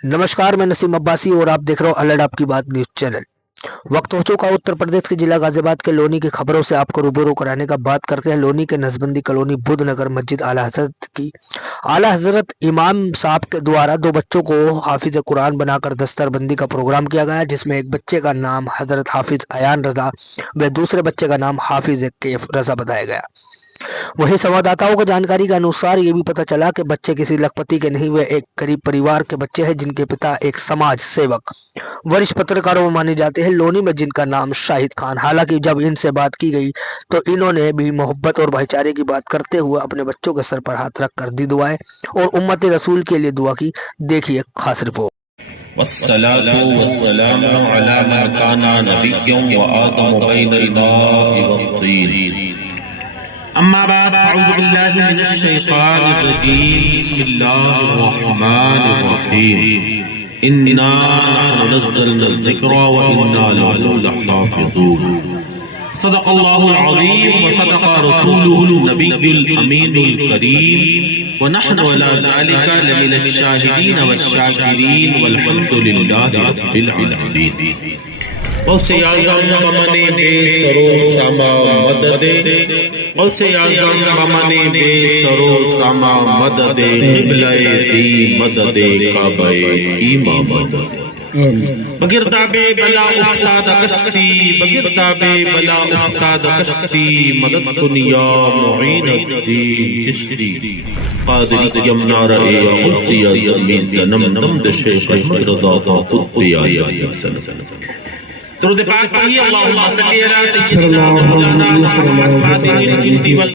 नमस्कार, मैं नसीम अब्बासी और आप देख रहे हो अलर्ट आपकी बात न्यूज चैनल। वक्त हो चुका उत्तर प्रदेश के जिला गाजियाबाद के लोनी की खबरों से आपको रूबरू कराने का। बात करते हैं लोनी के नसबंदी कॉलोनी बुद्ध नगर मस्जिद आला हजरत की। आला हजरत इमाम साहब के द्वारा दो बच्चों को हाफिज कुरान बनाकर दस्तरबंदी का प्रोग्राम किया गया, जिसमें एक बच्चे का नाम हजरत हाफिज अयान रजा व दूसरे बच्चे का नाम हाफिज कैफ रजा बताया गया। वहीं संवाददाताओं को जानकारी के अनुसार ये भी पता चला कि बच्चे किसी लखपति के नहीं, वे एक गरीब परिवार के बच्चे हैं, जिनके पिता एक समाज सेवक वरिष्ठ पत्रकारों में माने जाते हैं लोनी में, जिनका नाम शाहिद खान। हालांकि जब इनसे बात की गई तो इन्होंने भी मोहब्बत और भाईचारे की बात करते हुए अपने बच्चों के सर पर हाथ रख कर दी दुआएं और उम्मत रसूल के लिए दुआ की। देखिए खास रिपोर्ट। वस्सलातु वस्सलामु अला मन काना नबिय्यन व आदम बैनल मा'i वत्तीन। अम्मा बाद अऊज़ु बिल्लाहि मिनश शैतानिर रजीम। बिस्मिल्लाहिर रहमानिर रहीम। इन्ना नज़्ज़लना ज़िक्रा व इन्ना लहु लहाफ़िज़ून। सदक़ल्लाहुल अज़ीम व सदक़ रसूलुहुन नबियुल अमीनुल करीम व नहनु अला ज़ालिका लमिनश शाहिदीन वश्शाकिरीन वल्हम्दुलिल्लाहि रब्बिल आलमीन। औसे आज़म बमने बेसरो सामा मददे, औसे आज़म बमने बेसरो सामा मददे, क़िबला-ए दी मददे काबा-ए ईमा मदद। बगिरदाबे बला उस्ताद कश्ती, बगिरदाबे बला उस्ताद कश्ती, मदद कुनिया मुईनुद्दीन चिश्ती। कादरी यमुना रहे औसिया ज़मीन जन्म नमद शेख अहमद रज़ा का कुत्ते आया सनम। दुरूद पाक पढ़िए। अल्लाहुम्मा सल्ली अला सय्यिदिना व मौलाना मुहम्मद फातिहिल जिन्दी वल